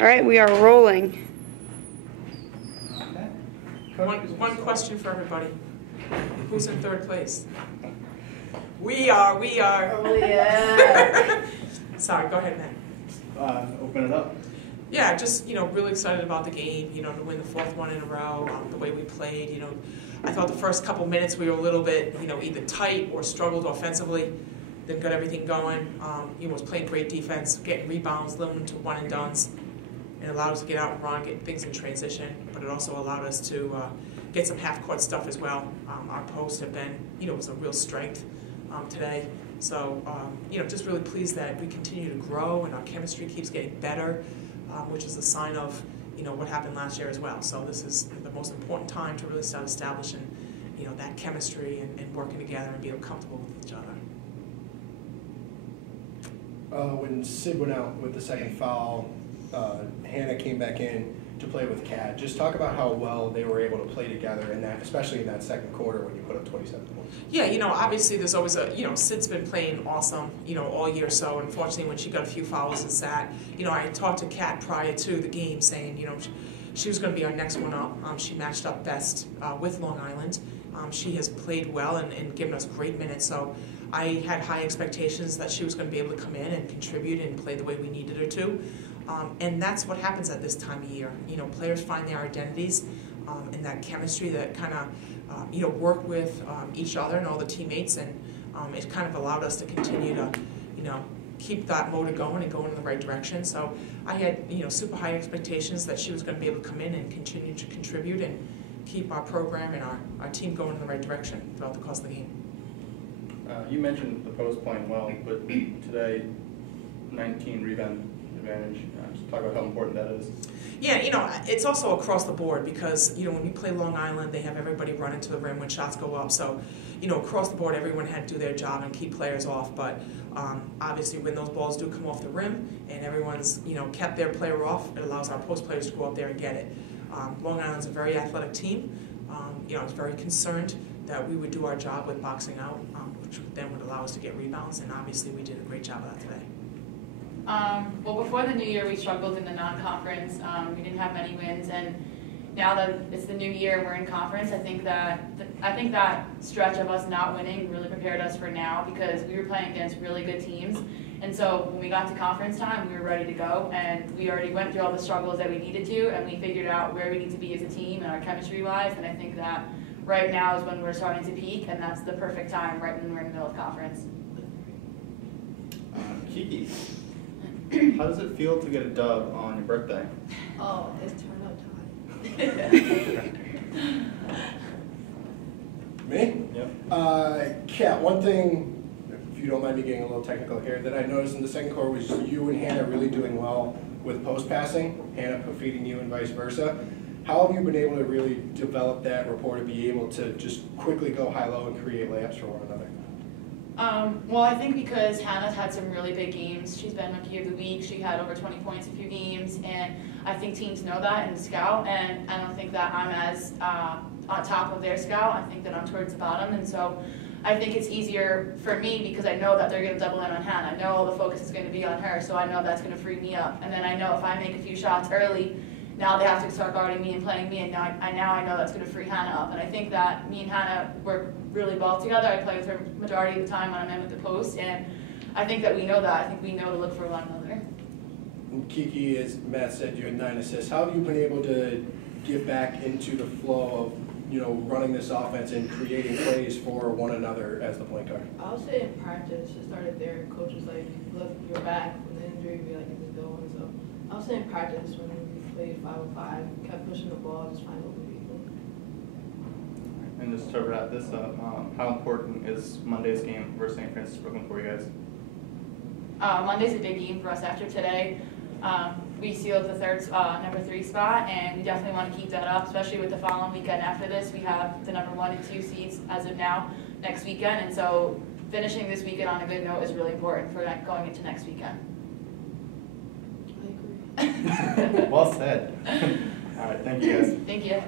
All right, we are rolling. Okay. One question for everybody. Who's in third place? We are. Oh, yeah. Sorry, go ahead, Matt. Open it up. Yeah, just, really excited about the game, to win the fourth one in a row, the way we played, I thought the first couple minutes we were a little bit, either tight or struggled offensively, then got everything going. Was playing great defense, getting rebounds, limiting to one and dones. It allowed us to get out and run, get things in transition, but it also allowed us to get some half-court stuff as well. Our posts have been, was a real strength today. So, just really pleased that we continue to grow and our chemistry keeps getting better, which is a sign of, what happened last year as well. So this is the most important time to really start establishing, that chemistry and working together and being comfortable with each other. When Sid went out with the second foul, Hannah came back in to play with Kat. Just talk about how well they were able to play together in that, especially in that second quarter when you put up 27 points. Yeah, obviously there's always Sid's been playing awesome, all year. So unfortunately when she got a few fouls and sat, I talked to Kat prior to the game saying, she was going to be our next one up. She matched up best with Long Island. She has played well and given us great minutes. So I had high expectations that she was going to be able to come in and contribute and play the way we needed her to. And that's what happens at this time of year. Players find their identities and that chemistry that kind of, work with each other and all the teammates. And it kind of allowed us to continue to, keep that motor going and going in the right direction. So I had, super high expectations that she was going to be able to come in and continue to contribute and keep our program and our team going in the right direction throughout the course of the game. You mentioned the post playing well, but today, 19 rebound advantage. Just talk about how important that is. Yeah, it's also across the board because, when we play Long Island, they have everybody running to the rim when shots go up. So, across the board, everyone had to do their job and keep players off. But obviously, when those balls do come off the rim and everyone's, kept their player off, it allows our post players to go up there and get it. Long Island's a very athletic team. I was very concerned that we would do our job with boxing out, which then would allow us to get rebounds. And obviously, we did a great job of that today. Well, before the new year, we struggled in the non-conference. We didn't have many wins, and now that it's the new year and we're in conference, I think that stretch of us not winning really prepared us for now because we were playing against really good teams. And so when we got to conference time, we were ready to go, and we already went through all the struggles that we needed to, and we figured out where we need to be as a team and our chemistry-wise. And I think that right now is when we're starting to peak, and that's the perfect time, right when we're in the middle of conference. Kiki, how does it feel to get a dub on your birthday? Oh, it's turn-up time. Me? Yep. Kat, one thing, if you don't mind me getting a little technical here, that I noticed in the second quarter was you and Hannah really doing well with post passing, Hannah feeding you and vice versa. How have you been able to really develop that rapport to be able to just quickly go high-low and create layups for one another? Well, I think because Hannah's had some really big games. She's been Rookie of the Week. She had over 20 points a few games, and I think teams know that in the scout, and I don't think that I'm as on top of their scout. I think that I'm towards the bottom, and so I think it's easier for me because I know that they're going to double in on Hannah. I know all the focus is going to be on her, so I know that's going to free me up. And then I know if I make a few shots early, now they have to start guarding me and playing me, and now I know that's going to free Hannah up. And I think that me and Hannah work really well together. I play with her majority of the time when I'm in with the post, and I think that we know that. I think we know to look for one another. And Kiki, as Matt said, you had 9 assists. How have you been able to get back into the flow of, running this offense and creating plays for one another as the point guard? I would say in practice, it started there. Coach was like, look, you're back from the injury, we like get this going. So I would say in practice when we played 5-on-5, kept pushing the ball, just find open people. And just to wrap this up, how important is Monday's game versus St. Francis Brooklyn for you guys? Monday's a big game for us after today. We sealed the number 3 spot, and we definitely want to keep that up, especially with the following weekend after this. We have the number 1 and 2 seeds as of now next weekend, and so finishing this weekend on a good note is really important for going into next weekend. I agree. Well said. All right, thank you guys. Thank you.